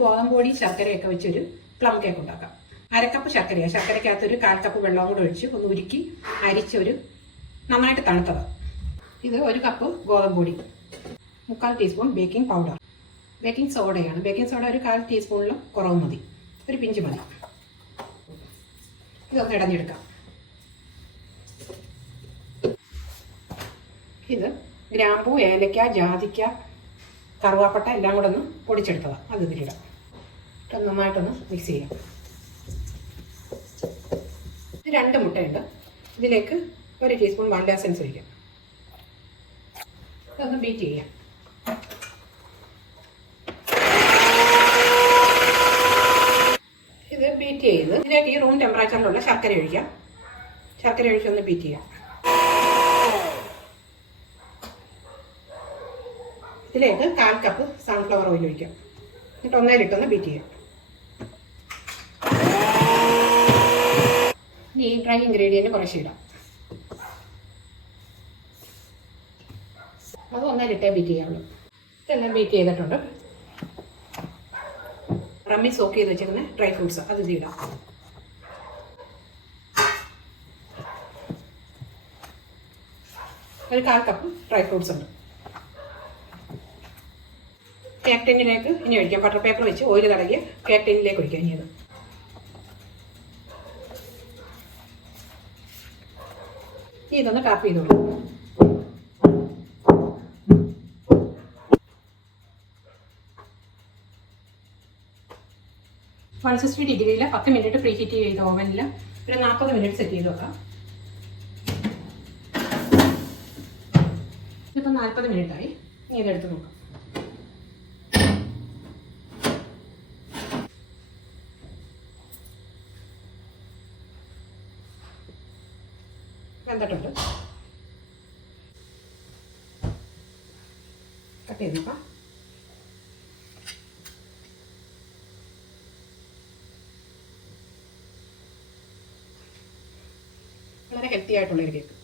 ഗോതമ്പ് പൊടി ശർക്കരയൊക്കെ വെച്ചൊരു പ്ലം കേക്ക് ഉണ്ടാക്കാം. അരക്കപ്പ് ശർക്കരയാണ് ശർക്കരയ്ക്കകത്ത് ഒരു കാൽ കപ്പ് വെള്ളം കൂടെ ഒഴിച്ച് ഒന്ന് ഉരുക്കി അരിച്ചൊരു നന്നായിട്ട് തണുത്തത്. ഇത് ഒരു കപ്പ് ഗോതമ്പ് പൊടി. മുക്കാൽ ടീസ്പൂൺ ബേക്കിംഗ് പൗഡർ ബേക്കിംഗ് സോഡയാണ് ബേക്കിംഗ് സോഡ ഒരു കാൽ ടീസ്പൂണിലും കുറവ് മതി. ഒരു പിഞ്ച് മതി. ഇതൊന്ന് ഇടഞ്ഞെടുക്കാം. ഇത് ഗ്രാമ്പൂ ഏലക്ക ജാതിക്ക കറുവാപ്പട്ട എല്ലാം കൂടെ ഒന്ന് പൊടിച്ചെടുത്തതാണ് അത് ഇതിലിടാം. നന്നായിട്ടൊന്ന് മിക്സ് ചെയ്യാം. രണ്ട് മുട്ടയുണ്ട്. ഇതിലേക്ക് ഒരു ടീസ്പൂൺ വാനില എസൻസ് ഒഴിക്കാം. ഇതൊന്ന് ബീറ്റ് ചെയ്യാം. ഇത് ബീറ്റ് ചെയ്ത് ഇതിലേക്ക് ഈ റൂം ടെമ്പറേച്ചറിലുള്ള ശർക്കര ഒഴിക്കാം. ശർക്കര ഒഴിച്ചൊന്ന് ബീറ്റ് ചെയ്യാം. ഇതിലേക്ക് കാൽ കപ്പ് സൺഫ്ലവർ ഓയിൽ ഒഴിക്കാം. എന്നിട്ട് ഒന്നേലിട്ടൊന്ന് ബീറ്റ് ചെയ്യാം ഇനി ഈ ഡ്രൈ ഇൻഗ്രീഡിയന്റ് കുറച്ച് ഇടാം. അത് ഒന്നരട്ടേ ബീറ്റ് ചെയ്യാവുള്ളൂ. ഇതെല്ലാം ബീറ്റ് ചെയ്തിട്ടുണ്ട്. റമ്മി സോക്ക് ചെയ്ത് വെച്ചിരുന്ന ഡ്രൈ ഫ്രൂട്ട്സ് അത് ഇതിടാം ഒരു കാൽ കപ്പ് ഡ്രൈ ഫ്രൂട്ട്സ് ഉണ്ട്. കേക്ക് ടിന്നിലേക്ക് ഇനി ഒഴിക്കാം. ബട്ടർ പേപ്പർ വെച്ച് ഓയിൽ തടകിയ കേക്ക് ടിന്നിലേക്ക് ഒഴിക്കാം ഇനി ഇനി ഇതൊന്ന് ടാപ്പ് ചെയ്തോളൂ വൺ സിക്സ്റ്റി ഡിഗ്രിയിൽ പത്ത് മിനിറ്റ് പ്രീ ഹീറ്റ് ചെയ്ത് ഓവനിൽ ഒരു നാൽപ്പത് മിനിറ്റ് സെറ്റ് ചെയ്ത് വെക്കാം. ഇതിപ്പോൾ നാൽപ്പത് മിനിറ്റായി ഇനി ഇതെടുത്ത് നോക്കാം. വെന്തിട്ടുണ്ട് കട്ട് ചെയ്ത് നോക്കാം. വളരെ ഹെൽത്തി ആയിട്ടുള്ളൊരു കേക്ക്.